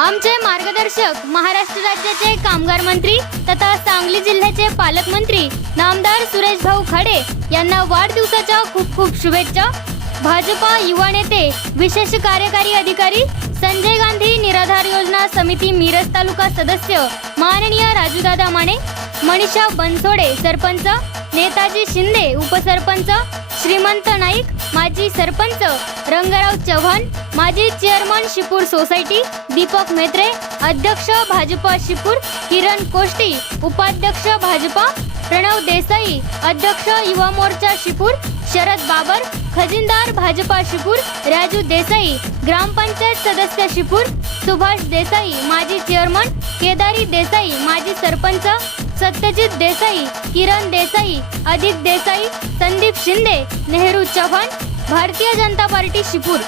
आमचे मार्गदर्शक महाराष्ट्र राज्याचे कामगार मंत्री तथा सांगली जिल्ह्याचे पालकमंत्री नामदार सुरेश भाऊ खाडे यांना वाढदिवसाच्या खूप खूप शुभेच्छा. भाजपा युवा नेते विशेष कार्यकारी अधिकारी संजय गांधी निराधार योजना समिती मिरज तालुका सदस्य माननीय राजूदादा माने मनीषा बनसोडे सरपंच नेताजी शिंदे उपसरपंच श्रीमंत नाईक माजी सरपंच रंगराव चव्हाण माजी चेअरमन शिपूर सोसायटी दीपक मेत्रे अध्यक्ष भाजपा शिपूर किरण कोष्टी उपाध्यक्ष भाजपा प्रणव देसाई अध्यक्ष युवा मोर्चा शिपूर शरद बाबर खजिनदार भाजपा शिपूर राजू देसाई ग्रामपंचायत सदस्य शिपूर सुभाष देसाई माजी चेअरमन केदारी देसाई माजी सरपंच सत्यजित देसाई किरण देसाई अधिक देसाई शिंदे नेहरू चव्हाण भारतीय जनता पार्टी शिपूर।